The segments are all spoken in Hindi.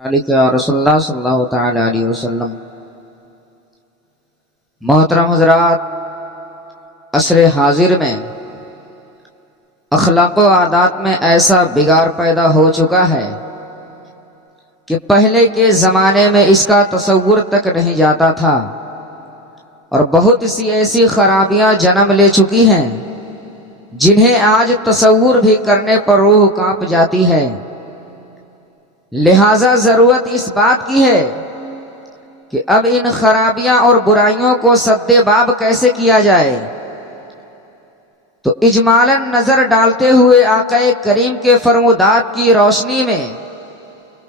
रसूलुल्लाह सल्लल्लाहु तआला अलैहि वसल्लम। मोहतरम हजरात, असर हाजिर में अखलाक व आदात में ऐसा बिगाड़ पैदा हो चुका है कि पहले के ज़माने में इसका तसव्वुर तक नहीं जाता था और बहुत सी ऐसी खराबियां जन्म ले चुकी हैं जिन्हें आज तसव्वुर भी करने पर रूह कांप जाती है। लिहाजा ज़रूरत इस बात की है कि अब इन खराबियां और बुराइयों को सद्देबाब कैसे किया जाए। तो इजमालन नज़र डालते हुए आक़ाए करीम के फरमुदात की रोशनी में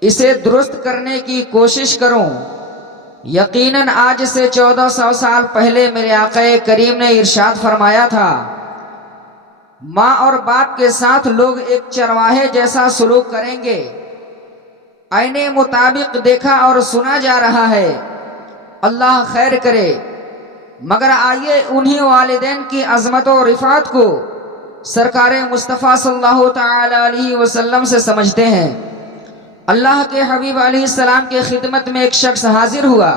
इसे दुरुस्त करने की कोशिश करूं। यकीनन आज से 1400 साल पहले मेरे आक़ाए करीम ने इरशाद फरमाया था, माँ और बाप के साथ लोग एक चरवाहे जैसा सलूक करेंगे। आईने मुताबिक देखा और सुना जा रहा है, अल्लाह खैर करे। मगर आइए उन्हीं वालिदैन की अज़मत और रिफ़ात को सरकारे मुस्तफ़ा सल्लल्लाहु तआला अलैहि वसल्लम से समझते हैं। अल्लाह के हबीब अलैहिस्सलाम के खिदमत में एक शख्स हाजिर हुआ।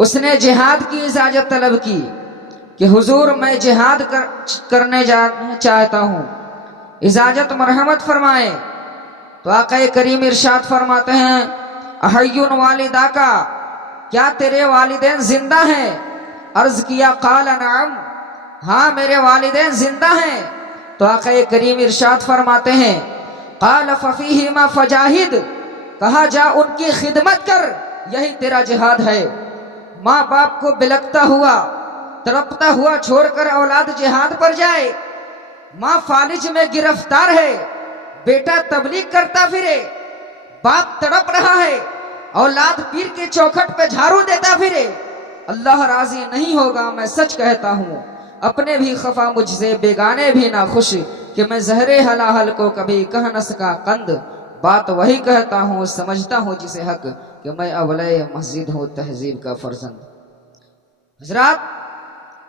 उसने जिहाद की इजाज़त तलब की कि हुजूर मैं जिहाद करने जाना चाहता हूँ, इजाज़त मरहमत फरमाएं। तो आक़ाए करीम इरशाद फरमाते हैं, अहय्युन वालिदा का, क्या तेरे वालिदैन जिंदा हैं? अर्ज किया, क़ाल नअम, हाँ मेरे वालिदैन जिंदा हैं। तो आक़ाए करीम इरशाद फरमाते हैं, क़ाल फ़फ़ीहिमा फ़जाहिद, कहा जा उनकी खिदमत कर, यही तेरा जिहाद है। माँ बाप को बिलकता हुआ तड़पता हुआ छोड़कर औलाद जिहाद पर जाए, माँ फालिज में गिरफ्तार है, बेटा तबलीग करता फिरे, बाप तड़प रहा है, औलाद पीर के चौखट पे झाड़ू देता फिरे, अल्लाह राजी नहीं होगा। मैं सच कहता हूँ, अपने भी खफा मुझसे, बेगाने भी ना खुश, कि मैं जहरे हलाहल को कभी कह न सका कंद। बात वही कहता हूँ, समझता हूँ जिसे हक, कि मैं अवले मस्जिद हूँ तहजीब का फर्जंद। हजरात,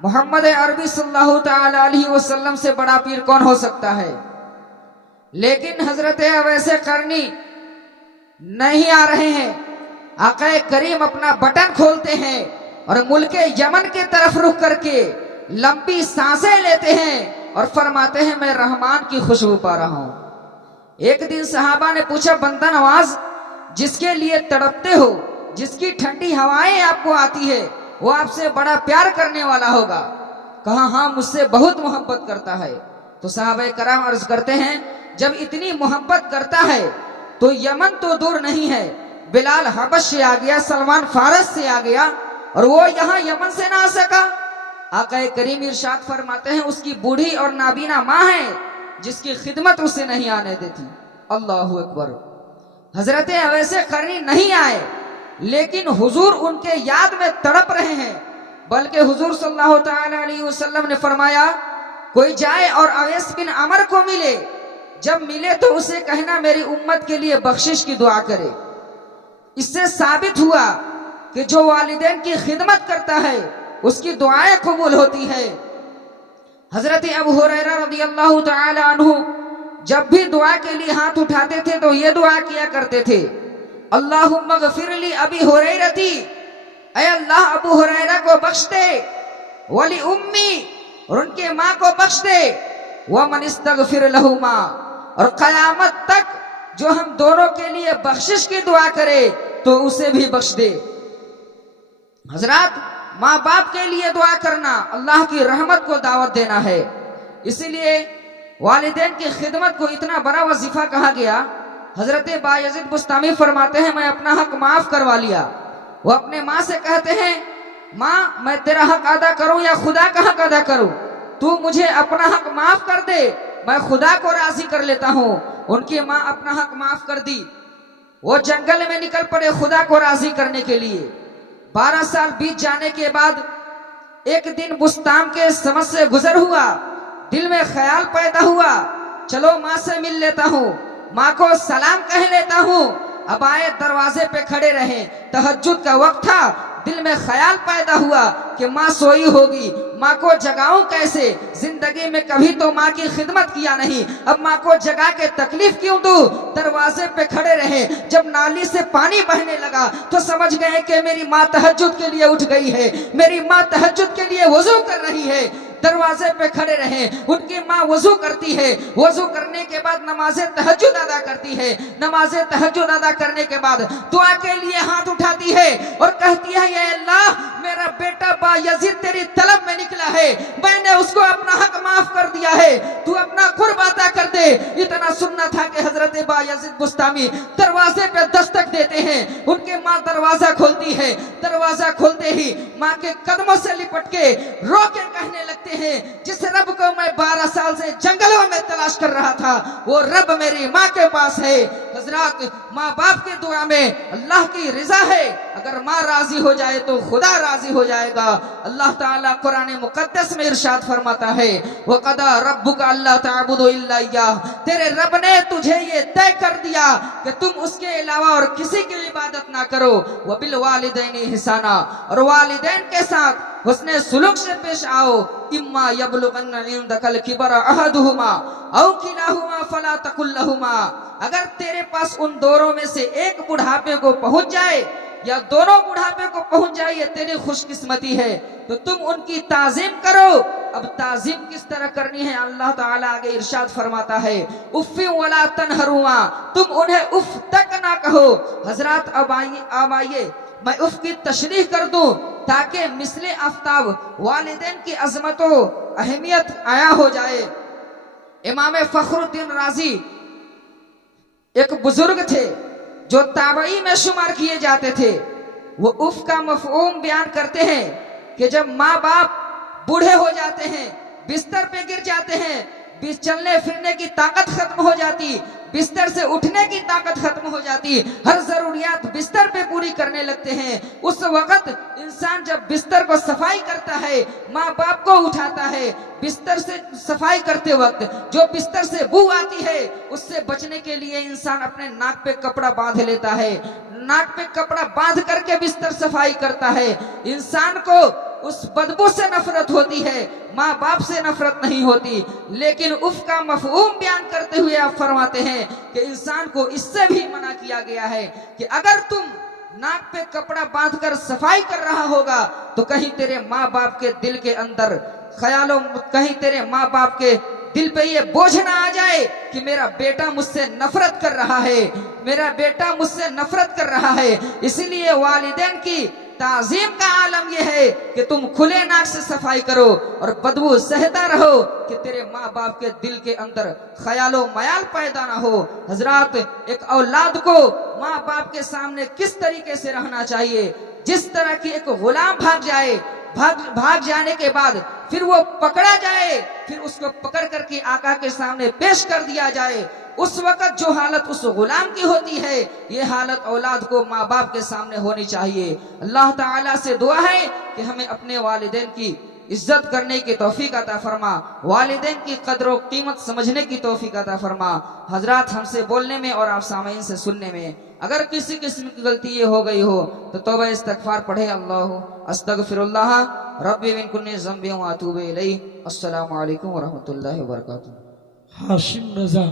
मोहम्मद अरबी सल्लल्लाहु तआला अलैहि वसल्लम से बड़ा पीर कौन हो सकता है? लेकिन हजरत अवैसे करनी नहीं आ रहे हैं। आक़ाए करीम अपना बटन खोलते हैं और मुल्के यमन के तरफ रुख करके लंबी सांसें लेते हैं और फरमाते हैं, मैं रहमान की खुशबू पा रहा हूं। एक दिन सहाबा ने पूछा, बंदा नवाज, जिसके लिए तड़पते हो, जिसकी ठंडी हवाएं आपको आती है, वो आपसे बड़ा प्यार करने वाला होगा। कहा, हाँ मुझसे बहुत मोहब्बत करता है। तो सहाबाए कराम अर्ज करते हैं, जब इतनी मोहब्बत करता है तो यमन तो दूर नहीं है, बिलाल हबश से आ गया, सलमान फारस से आ गया, और वो यहाँ यमन से ना आ सका। आक़ाए करीम इरशाद फरमाते हैं, उसकी बूढ़ी और नाबीना माँ है जिसकी खिदमत उसे नहीं आने देती। अल्लाहु अकबर। हजरत अवैसे करनी नहीं आए, लेकिन हुजूर उनके याद में तड़प रहे हैं। बल्कि हुजूर सल्लल्लाहु तआला अलैहि वसल्लम ने फरमाया, कोई जाए और अवैस बिन अमर को मिले, जब मिले तो उसे कहना मेरी उम्मत के लिए बख्शिश की दुआ करे। इससे साबित हुआ कि जो वालिदैन की खिदमत करता है उसकी दुआएं कबूल होती है। हजरत अबू हुरैरा रज़ियल्लाहु तआला अन्हु जब भी दुआ के लिए हाथ उठाते थे तो ये दुआ किया करते थे, अल्लाहुम्मा गफिरली अबी हुरैरती, ऐ अल्लाह अबू हुरैरा को बख्श दे, वली उम्मी, और उनके माँ को बख्श दे, व मन इस्तगफिर लहुमा, और क़यामत तक जो हम दोनों के लिए बख्शिश की दुआ करे तो उसे भी बख्श दे। हजरात, माँ बाप के लिए दुआ करना अल्लाह की रहमत को दावत देना है। इसीलिए वालिदैन की खिदमत को इतना बड़ा वजीफा कहा गया। हजरत बायजीद बुस्तामी फरमाते हैं, मैं अपना हक माफ करवा लिया। वो अपने माँ से कहते हैं, माँ मैं तेरा हक अदा करूं या खुदा का हक अदा करूं? तू मुझे अपना हक माफ कर दे, मैं खुदा को राजी कर लेता हूँ। उनकी माँ अपना हक माफ कर दी, वो जंगल में निकल पड़े खुदा को राजी करने के लिए। 12 साल बीत जाने के बाद एक दिन बुस्तान के समझ से गुजर हुआ, दिल में ख्याल पैदा हुआ, चलो माँ से मिल लेता हूँ, माँ को सलाम कह लेता हूँ। अब आए दरवाजे पे खड़े रहे, तहज्जुद का वक्त था, दिल में ख्याल पैदा हुआ कि माँ सोई होगी, माँ को जगाऊं कैसे, जिंदगी में कभी तो माँ की खिदमत किया नहीं, अब माँ को जगा के तकलीफ क्यों दूं। दरवाजे पे खड़े रहे, जब नाली से पानी बहने लगा तो समझ गए कि मेरी माँ तहज्जुद के लिए उठ गई है, मेरी माँ तहज्जुद के लिए वुजू कर रही है। दरवाजे पे खड़े रहे, उनकी माँ वजू करती है, वजू करने के बाद नमाज़े तहज्जुद अदा करती है, नमाज़े तहज्जुद अदा करने के बाद दुआ के लिए हाथ उठाती है और कहती है, या अल्लाह मेरा बेटा बायजीद तेरी तलब में निकला है, मैंने उसको अपना हक माफ कर दिया है, तू अपना कुर्ब अदा कर दे। इतना सुनना था कि हजरत बायजीद बुस्तामी दरवाजे पे दस्तक देते हैं, उनकी माँ दरवाजा खोलती है, दरवाजा खोलते ही माँ के कदमों से लिपट के रो के कहने लगते हैं, जिस रब को मैं 12 साल से जंगलों में तलाश कर रहा था वो रब मेरी माँ के पास है। हजरत माँ बाप की दुआ में अल्लाह की रिजा है, अगर माँ राजी हो जाए तो खुदा राजी हो जाएगा। अल्लाह ताला कुरान मुकद्दस में इरशाद फरमाता है, वक़दा रब्बुका अल्ला ताबुदु इल्ला इय्याह, तेरे रब ने तुझे ये तय कर दिया कि तुम उसके अलावा और किसी की इबादत ना करो। व बिल वालिदैनि हिसाना, और वालिदैन के साथ हुस्ने सुलूक से पेश आओ। इम्मा यबलुगन्ना इंदकल किबरा अहदुहुमा औ किलाहुमा फला तकुल लहुमा, अगर तेरे पास उन दोनों में से एक बुढ़ापे को पहुंच जाए या दोनों बुढ़ापे को पहुंच जाए, ये तेरी खुशकिस्मती है, तो तुम उनकी ताजीम करो। अब ताजीम किस तरह करनी है, अल्लाह ताला आगे इरशाद फरमाता है, उफ़्फ़ि वला तनहरुमा, तुम उन्हें उफ तक ना कहो। हजरत अब आइए मैं उफ की तशरीह कर दूं ताकि मिसले आफ्ताब वालिदैन की अजमतों अहमियत आया हो जाए। इमाम फखरुद्दीन राजी एक बुजुर्ग थे जो ताबई में शुमार किए जाते थे। वो उफ का मफहूम बयान करते हैं कि जब माँ बाप बूढ़े हो जाते हैं, बिस्तर पे गिर जाते हैं, चलने फिरने की ताकत खत्म हो जाती, बिस्तर से उठने की ताकत खत्म हो जाती, हर जरूरियात बिस्तर पे पूरी करने लगते हैं, उस वक्त इंसान जब बिस्तर को सफाई करता है, माँ बाप को उठाता है, बिस्तर से सफाई करते वक्त जो बिस्तर से बू आती है उससे बचने के लिए इंसान अपने नाक पे कपड़ा बांध लेता है, नाक पे कपड़ा बांध करके बिस्तर सफाई करता है। इंसान को उस बदबू से नफरत होती है, माँ बाप से नफरत नहीं होती। लेकिन उफ का मफहूम बयान करते हुए आप फरमाते हैं कि इंसान को इससे भी मना किया गया है कि अगर तुम नाक पे कपड़ा बांधकर सफाई कर रहा होगा तो कहीं तेरे माँ बाप के दिल के अंदर ख्यालों, कहीं तेरे माँ बाप के दिल पे ये बोझ ना आ जाए कि मेरा बेटा मुझसे नफरत कर रहा है, मेरा बेटा मुझसे नफरत कर रहा है। इसीलिए वालिदैन की ताजीम का आलम यह है कि तुम खुले नाक से सफाई करो और बदबू सहता रहो कि तेरे माँ बाप के दिल के अंदर ख्यालो मयाल पैदा ना हो। हजरात, एक औलाद को माँ बाप के सामने किस तरीके से रहना चाहिए, जिस तरह की एक गुलाम भाग जाए, भाग जाने के बाद फिर वो पकड़ा जाए, फिर उसको पकड़ करके आका के सामने पेश कर दिया जाए, उस वक्त जो हालत उस गुलाम की होती है, ये हालत औलाद को माँ बाप के सामने होनी चाहिए। अल्लाह ताला से दुआ है कि हमें अपने वालिदैन की इज्जत करने की तौफीक अता फरमा, वालिदैन की कदर व कीमत समझने की तौफीक अता फरमा। हजरात, हमसे बोलने में और आप सामईन से सुनने में अगर किसी किस्म की गलती ये हो गई हो तो तौबा इस्तगफार पढ़े, अल्लाह अस्तगफिरुल्लाह रब्बी मिन कुल्लि ज़ंबिन व अतूबु इलैहि। अस्सलामु अलैकुम व रहमतुल्लाहि व बरकातुहू। हाशिम रज़ा।